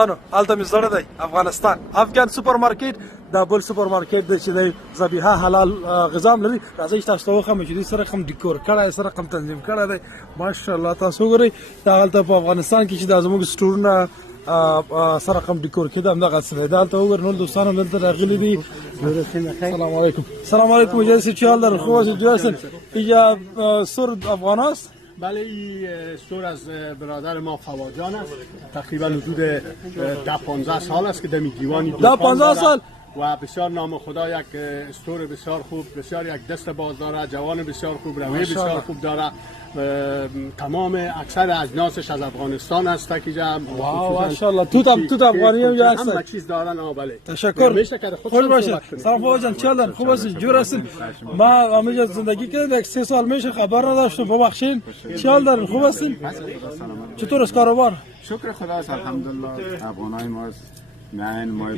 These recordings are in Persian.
انو حالته می زړه دی افغانستان افغان سوپرمارکیټ دا بل سوپرمارکیټ دی چې د ذبیحه حلال غذا لري. راځي تاسو ته وخم چې دې سره کوم ډیکور کړه سره کوم تنظیم کړه دی. ماشاءالله تاسو ګورئ دا حالته په افغانستان کې چې د زموږ سټورونه سره کوم ډیکور کړه همدغه څه دا ته وګور نو دوستانو دلته راغلي دي. السلام علیکم. السلام علیکم. اجازه چی حال دارین؟ خوب هستید؟ جوستین؟ اینجا سر افغان است؟ بله این استور از برادر ما فواجان است. تقریبا حدود 10-15 سال است که دمی دیوانی دکان 15 سال و بسیار نام خدا یک استور بسیار خوب، بسیار یک دست باز داره، جوان بسیار خوب، روی بسیار خوب داره. تمام اکثر اجناسش از افغانستان است تکیجا. واو ماشاءالله. تو افغانی هم هستن؟ همه چیز دارن. بله تشکر. خوش باشید. سلام فواجان چالن خوب هستید؟ جور هستین؟ ما همینجا زندگی کردم 3 سال میشه خبر نداشتم. ببخشید. چال دارین؟ خوب هستین؟ چطور است کاروبار؟ شکر خدا است الحمدلله. افغانای ما میان ما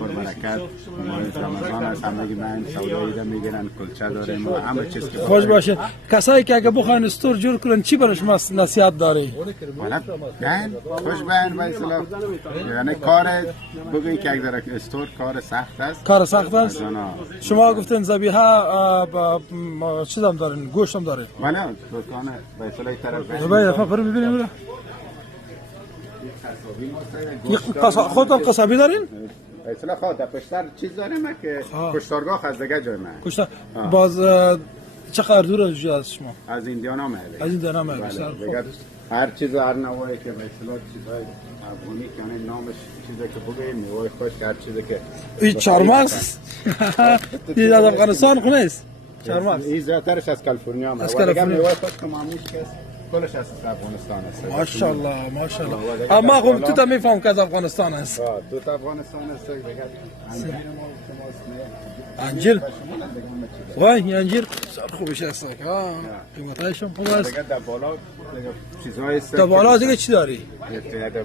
پر برکت ما رمضان است همه میان سودایی ده میگیرن کلچه داریم و همه چیز که خوش باشین. کسایی که اگه بخواین استور جور کنن چی برش نصیحت داری؟ بیان خوش بیان به اصطلاح یعنی کار بگویی که اگر استور کار سخت است. کار سخت است. شما گفتین ذبیحه چیز هم دارین؟ گوشت هم دارین؟ بله دکان به اصطلاح طرف ببین فرق ببینیم. خودتان قصابی دارین؟ اصلا خود پشتر چیز داریم که کشتارگاه از دیگه جای من. کشتار باز چقدر دور از شما؟ از ایندیانا میاد. از ایندیانا میاد. هر چیز هر نوعی که به اصطلاح چیزای افغانی یعنی نامش چیزی که بگیم میوه خوش هر چیزی که این چارمغز این از افغانستان خونه است. چارمغز این زیادترش از کالیفرنیا میاد. از کالیفرنیا میوه خوش که معمولیش که کلش از افغانستان است. ماشاءالله ماشاءالله. اما خب تو تا میفهم که از افغانستان است. تو تا افغانستان است دیگه. انجیر وای انجیر خوبش است. قیمتش هم خوب است. دیگه در بالا چیزای است. تا بالا دیگه چی داری؟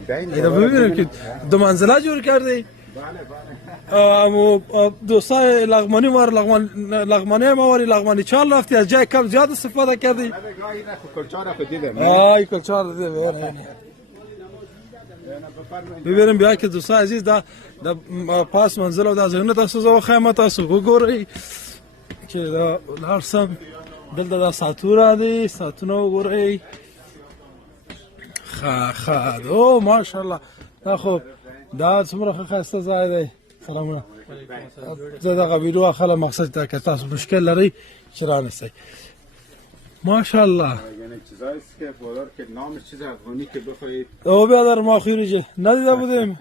اینا ببینیم که دو منزله جور کردی. بله دوستای لغمانی لغمانی مواری لغمانی چال رفتی از جای کم زیاد استفاده کردی. کلچار خود دیدم. آی کلچار دیدم. ببینیم بیا که دوستای عزیز دا پاس منزل و دا زینت تاسو خیمه تاسو وګورئ چې دا لارسم دلته دا ساتوره دی ساتونه وګورئ. خا او ماشاءالله دا خو دا څومره ښایسته ځای دی. سلامونه. زه دغه ویډیو اخله مقصد دا که تاسو مشکل لرئ چې رانیسئ. ماشاءالله. یعنی چیزایی است که بازار که نامش چیز افغانی که بخواید او بیادر ما خیریجه ندیده بودیم.